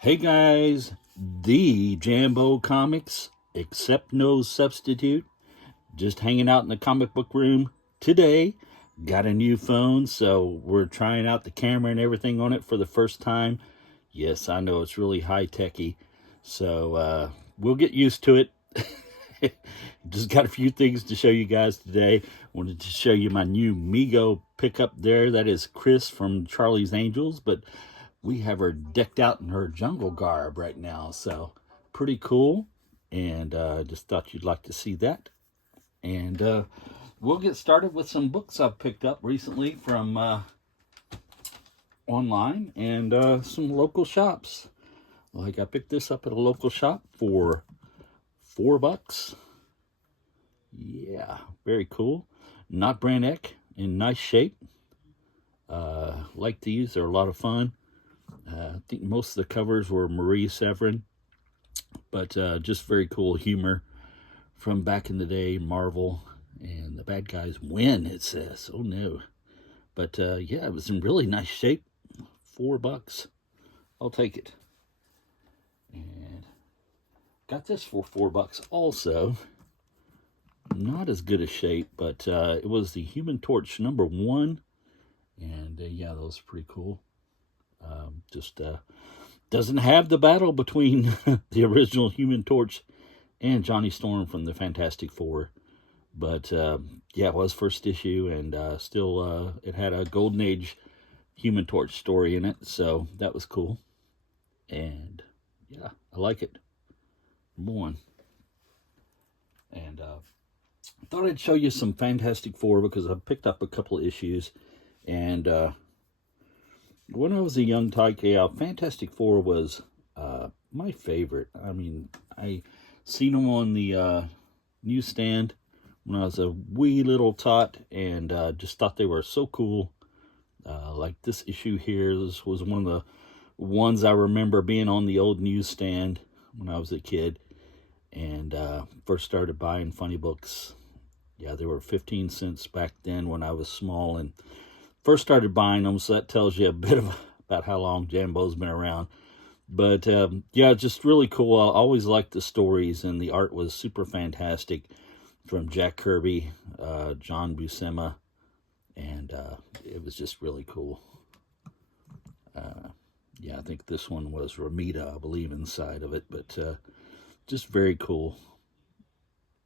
Hey guys, the Jambo Comics, except no substitute. Just hanging out in the comic book room today. Got a new phone, so we're trying out the camera and everything on it for the first time. Yes, I know it's really high techy, so we'll get used to it. Just got a few things to show you guys today. Wanted to show you my new Mego pickup there. That is Chris from Charlie's Angels, but we have her decked out in her jungle garb right now. So pretty cool. And just thought you'd like to see that. And we'll get started with some books I've picked up recently from online and some local shops. Like I picked this up at a local shop for $4. Yeah, very cool. Not brand Ek, in nice shape. Like these, they're a lot of fun. I think most of the covers were Marie Severin, but just very cool humor from back in the day, Marvel. And the bad guys win, it says. Oh no. But yeah, it was in really nice shape. $4. I'll take it. And got this for $4 also. Not as good a shape, but it was the Human Torch #1. And yeah, that was pretty cool. Just doesn't have the battle between the original Human Torch and Johnny Storm from the Fantastic Four. But yeah, it was first issue, and still it had a Golden Age Human Torch story in it, so that was cool. And yeah, I like it. #1. And I thought I'd show you some Fantastic Four because I picked up a couple of issues. And when I was a young tyke, Fantastic Four was my favorite. I mean, I seen them on the newsstand when I was a wee little tot, and just thought they were so cool. Like this issue here, this was one of the ones I remember being on the old newsstand when I was a kid, and first started buying funny books. Yeah, they were 15 cents back then when I was small, and first started buying them, so that tells you a bit about how long Jambo's been around. But yeah, just really cool. I always liked the stories, and the art was super fantastic from Jack Kirby, John Buscema, and it was just really cool. Yeah, I think this one was Ramita, I believe, inside of it, but just very cool.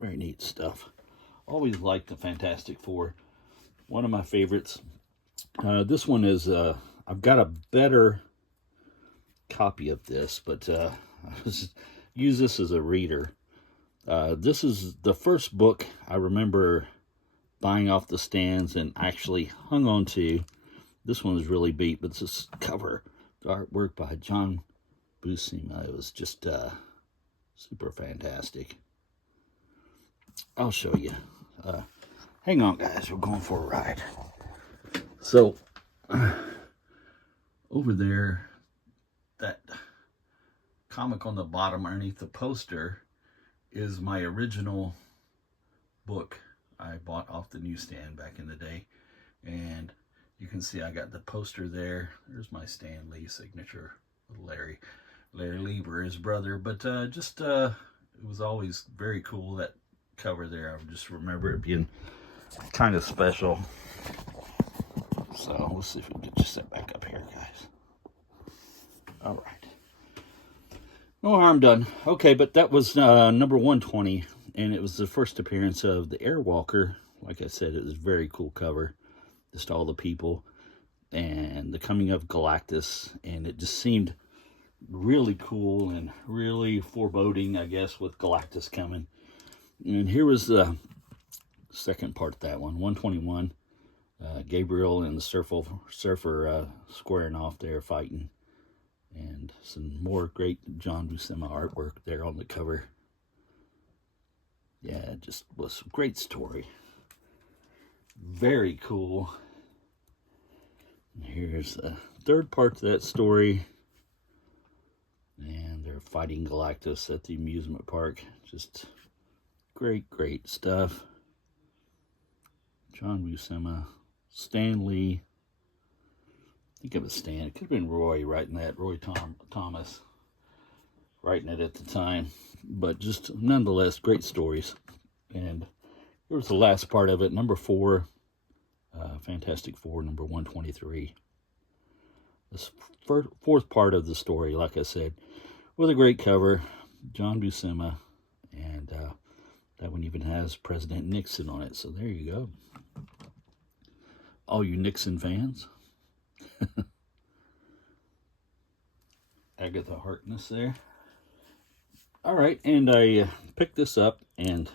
Very neat stuff. Always liked the Fantastic Four. One of my favorites. This one is, I've got a better copy of this, but I use this as a reader. This is the first book I remember buying off the stands and actually hung on to. This one was really beat, but this cover, the artwork by John Buscema, it was just super fantastic. I'll show you. Hang on, guys, we're going for a ride. So, over there, that comic on the bottom underneath the poster is my original book I bought off the newsstand back in the day. And you can see I got the poster there. There's my Stan Lee signature with Larry Lieber, his brother. But just it was always very cool, that cover there. I just remember it being kind of special. So let's see if we can get you set back up here, guys. All right. No harm done. Okay, but that was number 120, and it was the first appearance of the Airwalker. Like I said, it was a very cool cover. Just all the people and the coming of Galactus, and it just seemed really cool and really foreboding, I guess, with Galactus coming. And here was the second part of that one, 121. Gabriel and the surfer squaring off there, fighting. And some more great John Buscema artwork there on the cover. Yeah, it just was a great story. Very cool. And here's the third part to that story. And they're fighting Galactus at the amusement park. Just great, great stuff. John Buscema, Stan Lee. I think it was Stan. It could have been Roy writing that, Roy Thomas. writing it at the time. But just nonetheless, great stories. And here's the last part of it, number 4, Fantastic Four, number 123. This fourth part of the story, like I said, with a great cover, John Buscema, and that one even has President Nixon on it. So there you go. All you Nixon fans. Agatha Harkness there. All right, and I picked this up, and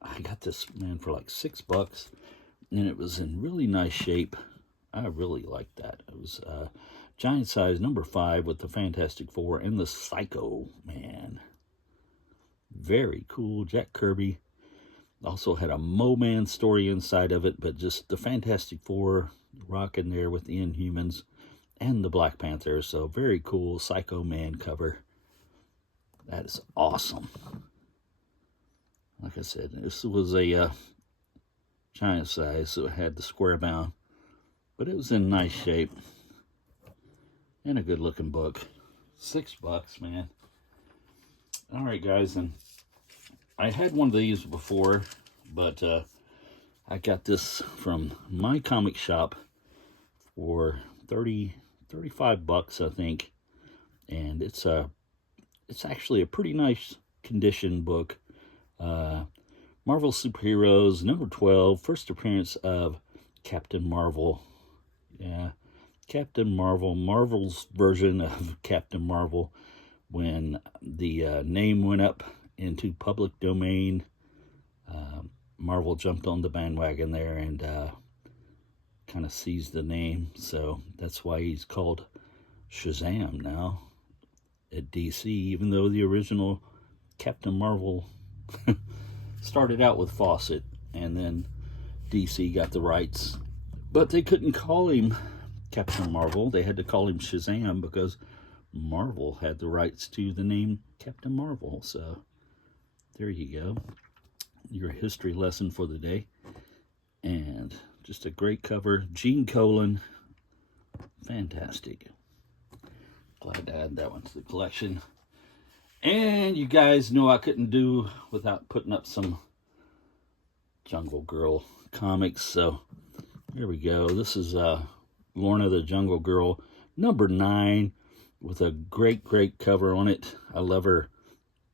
I got this, man, for like $6, and it was in really nice shape. I really liked that. It was giant size number 5 with the Fantastic Four and the Psycho Man. Very cool. Jack Kirby also had a Mo-Man story inside of it, but just the Fantastic Four rocking there with the Inhumans and the Black Panther. So very cool Psycho Man cover. That is awesome. Like I said, this was a giant size, so it had the square bound, but it was in nice shape and a good looking book. $6, man. All right, guys, and I had one of these before, but I got this from my comic shop for $35, I think, and it's actually a pretty nice condition book. Marvel Superheroes, number 12, first appearance of Captain Marvel. Yeah, Captain Marvel, Marvel's version of Captain Marvel, when the name went up into public domain. Marvel jumped on the bandwagon there and kind of seized the name, so that's why he's called Shazam now at DC, even though the original Captain Marvel started out with Fawcett, and then DC got the rights, but they couldn't call him Captain Marvel. They had to call him Shazam because Marvel had the rights to the name Captain Marvel. So there you go, your history lesson for the day. And just a great cover. Gene Colan, fantastic. Glad to add that one to the collection. And you guys know I couldn't do without putting up some Jungle Girl comics. So here we go. This is Lorna the Jungle Girl, number 9, with a great cover on it. I love her.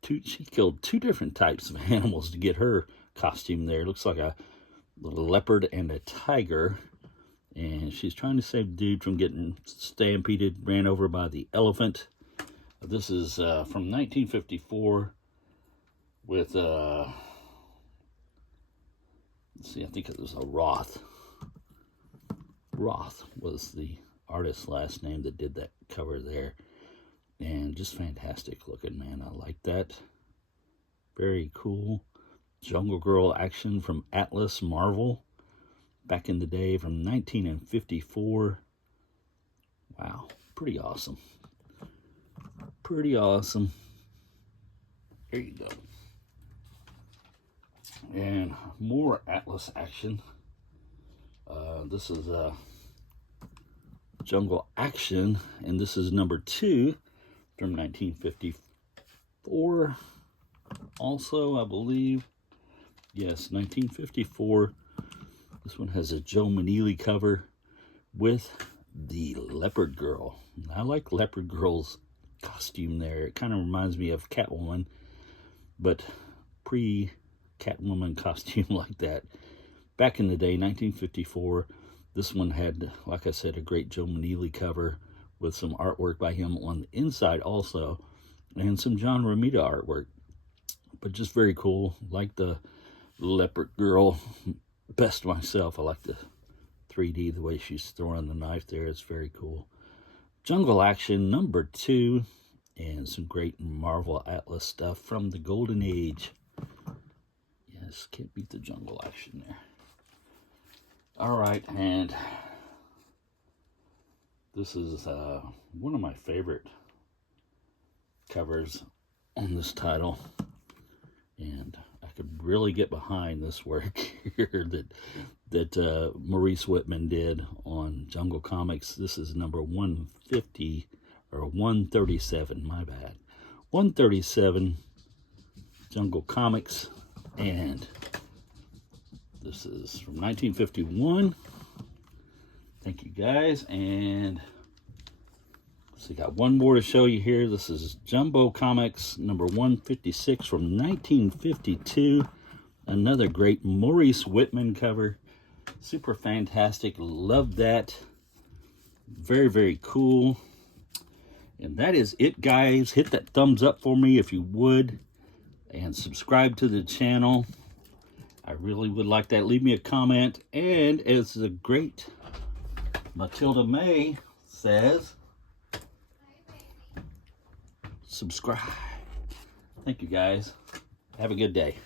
She killed 2 different types of animals to get her costume there. It looks like a leopard and a tiger. And she's trying to save the dude from getting stampeded, ran over by the elephant. This is from 1954 with, let's see, I think it was a Roth. Roth was the artist's last name that did that cover there. And just fantastic looking, man. I like that. Very cool. Jungle Girl action from Atlas Marvel. Back in the day from 1954. Wow, pretty awesome. Pretty awesome. There you go. And more Atlas action. This is Jungle Action, and this is number 2 from 1954. Also, I believe, yes, 1954. This one has a Joe Maneely cover with the Leopard Girl. I like Leopard Girl's costume there. It kind of reminds me of Catwoman, but pre-Catwoman costume like that. Back in the day, 1954, this one had, like I said, a great Joe Maneely cover with some artwork by him on the inside also, and some John Romita artwork. But just very cool. Like the Leopard Girl best myself. I like the 3D, the way she's throwing the knife there. It's very cool. Jungle Action number 2, and some great Marvel Atlas stuff from the Golden Age. Yes, can't beat the Jungle Action there. All right, and this is one of my favorite covers on this title, and I could really get behind this work here that Maurice Whitman did on Jungle Comics. This is number 150 or 137, my bad. 137 Jungle Comics, and this is from 1951. Thank you guys, and so got one more to show you here. This is Jumbo Comics number 156 from 1952. Another great Maurice Whitman cover. Super fantastic. Love that. Very, very cool. And that is it, guys. Hit that thumbs up for me if you would. And subscribe to the channel. I really would like that. Leave me a comment. And as the great Matilda May says, subscribe. Thank you, guys. Have a good day.